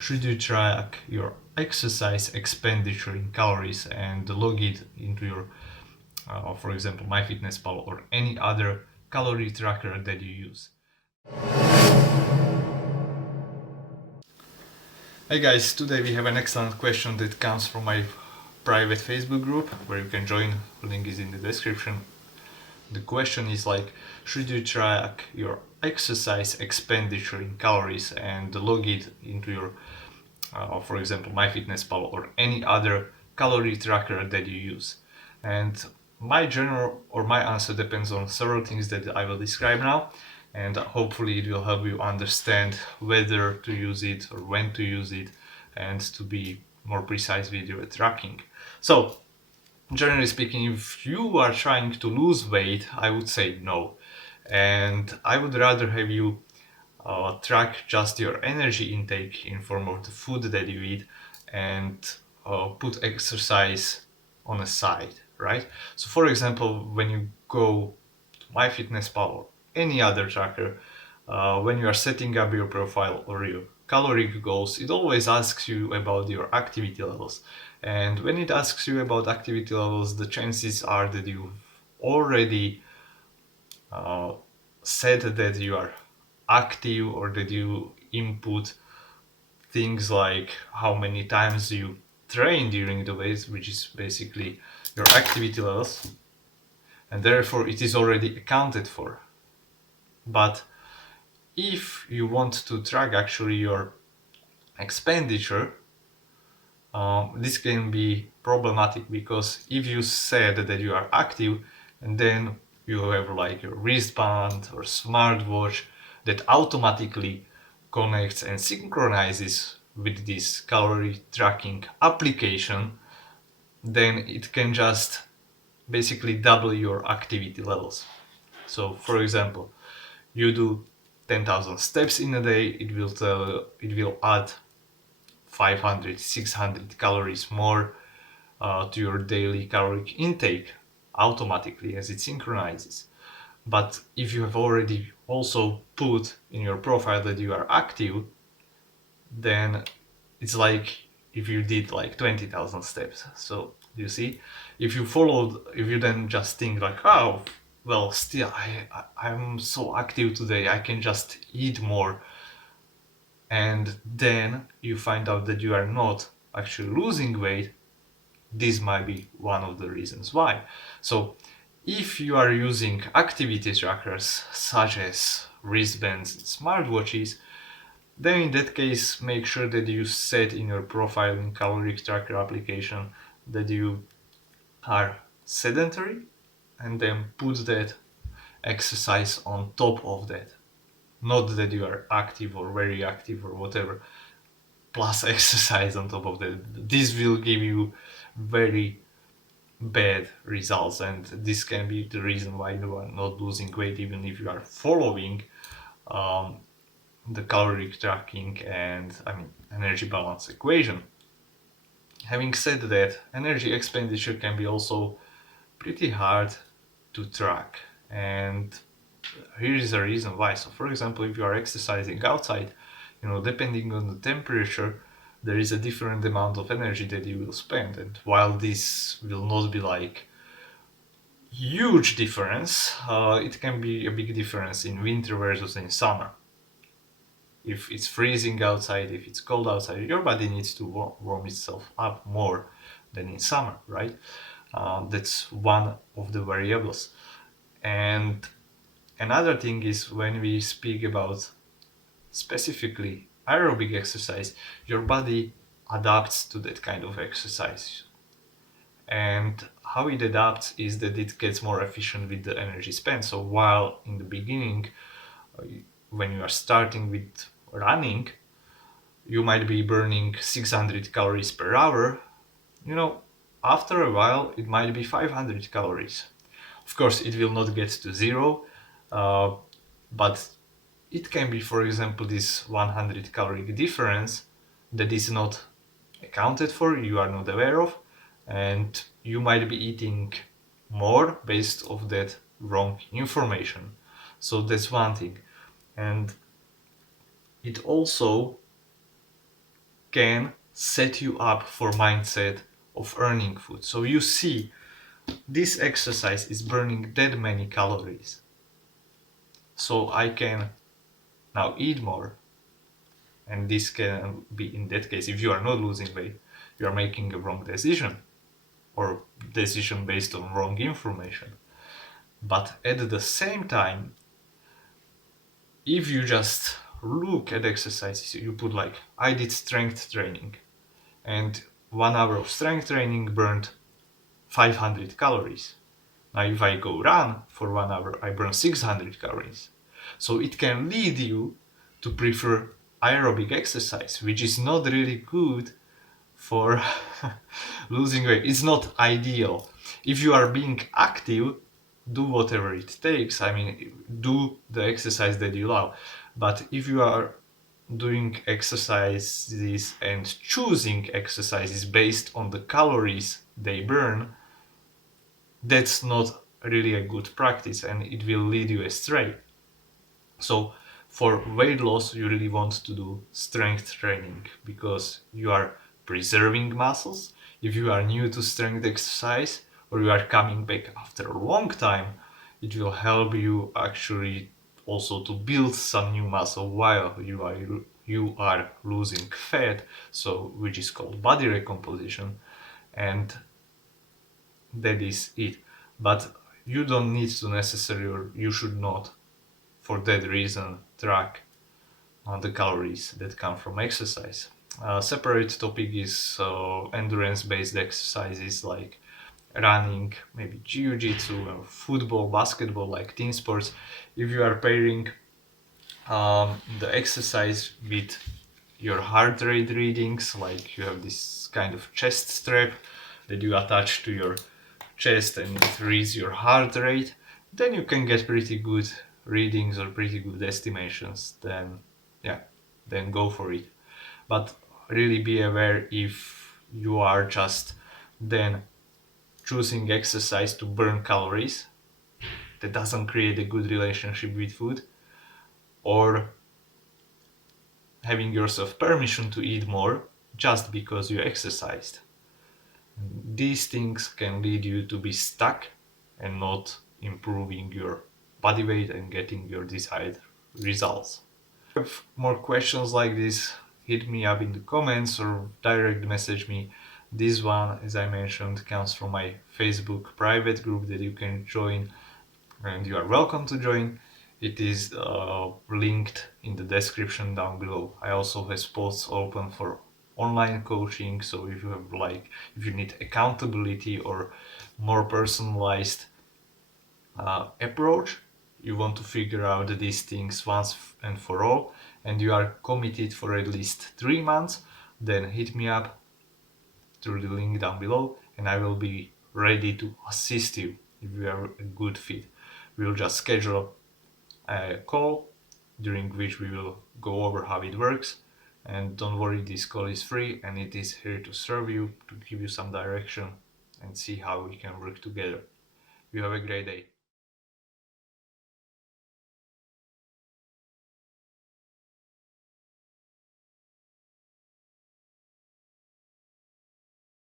Should you track your exercise expenditure in calories and log it into your, for example, MyFitnessPal or any other calorie tracker that you use? Hey guys, today we have an excellent question that comes from my private Facebook group where you can join. Link is in the description. The question is like, should you track your exercise expenditure in calories and log it into your, for example, MyFitnessPal or any other calorie tracker that you use? And my general or my answer depends on several things that I will describe now, and hopefully it will help you understand whether to use it or when to use it and to be more precise with your tracking. So generally speaking, if you are trying to lose weight, I would say no. And I would rather have you track just your energy intake in form of the food that you eat and put exercise on a side, right? So for example, when you go to MyFitnessPal or any other tracker, when you are setting up your profile or your caloric goals, it always asks you about your activity levels. And when it asks you about activity levels, the chances are that you've already said that you are active or that you input things like how many times you train during the days, which is basically your activity levels, and therefore it is already accounted for. But if you want to track actually your expenditure, this can be problematic, because if you said that you are active and then you have like your wristband or smartwatch that automatically connects and synchronizes with this calorie tracking application, then it can just basically double your activity levels. So for example, you do 10,000 steps in a day, it will add 500, 600 calories more to your daily caloric intake automatically as it synchronizes. But if you have already also put in your profile that you are active, then it's like if you did like 20,000 steps. So you see, if you then just think like, oh, well, still I'm so active today, I can just eat more, and then you find out that you are not actually losing weight, this might be one of the reasons why. So if you are using activity trackers such as wristbands and smartwatches, then in that case make sure that you set in your profile in caloric tracker application that you are sedentary, and then put that exercise on top of that. Not that you are active or very active or whatever, plus exercise on top of that. This will give you very bad results, and this can be the reason why you are not losing weight even if you are following the caloric tracking and energy balance equation. Having said that, energy expenditure can be also pretty hard to track, and here is a reason why. So for example, if you are exercising outside, depending on the temperature, there is a different amount of energy that you will spend. And while this will not be like huge difference, it can be a big difference in winter versus in summer. If it's freezing outside, if it's cold outside, your body needs to warm itself up more than in summer, right? That's one of the variables. And another thing is, when we speak about specifically aerobic exercise, your body adapts to that kind of exercise. And how it adapts is that it gets more efficient with the energy spent. So while in the beginning, when you are starting with running, you might be burning 600 calories per hour, after a while it might be 500 calories. Of course, it will not get to zero, but it can be, for example, this 100 calorie difference that is not accounted for, you are not aware of, and you might be eating more based off that wrong information. So that's one thing. And it also can set you up for mindset of earning food. So you see, this exercise is burning that many calories. So I can now eat more. And this can be, in that case, if you are not losing weight, you are making a wrong decision or decision based on wrong information. But at the same time, if you just look at exercises, you put like, I did strength training, and 1 hour of strength training burned 500 calories. Now, if I go run for 1 hour, I burn 600 calories. So it can lead you to prefer aerobic exercise, which is not really good for losing weight. It's not ideal. If you are being active, do whatever it takes. I mean, do the exercise that you love. But if you are doing exercises and choosing exercises based on the calories they burn, that's not really a good practice and it will lead you astray. So for weight loss, you really want to do strength training because you are preserving muscles. If you are new to strength exercise or you are coming back after a long time, it will help you actually also to build some new muscle while you are losing fat, so which is called body recomposition, and that is it. But you don't need to necessarily, or you should not, for that reason, track the calories that come from exercise. A separate topic is endurance-based exercises like running, maybe jiu-jitsu, or football, basketball, like team sports. If you are pairing the exercise with your heart rate readings, like you have this kind of chest strap that you attach to your chest and it reads your heart rate, then you can get pretty good readings or pretty good estimations. Then yeah, then go for it. But really be aware if you are just then choosing exercise to burn calories that doesn't create a good relationship with food, or having yourself permission to eat more just because you exercised. These things can lead you to be stuck and not improving your body weight and getting your desired results. If you have more questions like this, hit me up in the comments or direct message me. This one, as I mentioned, comes from my Facebook private group that you can join, and you are welcome to join. It is linked in the description down below. I also have spots open for online coaching, so if you have if you need accountability or more personalized approach, you want to figure out these things once and for all, and you are committed for at least 3 months, then hit me up through the link down below and I will be ready to assist you if you are a good fit. We'll just schedule a call during which we will go over how it works. And don't worry, this call is free and it is here to serve you, to give you some direction and see how we can work together. You have a great day.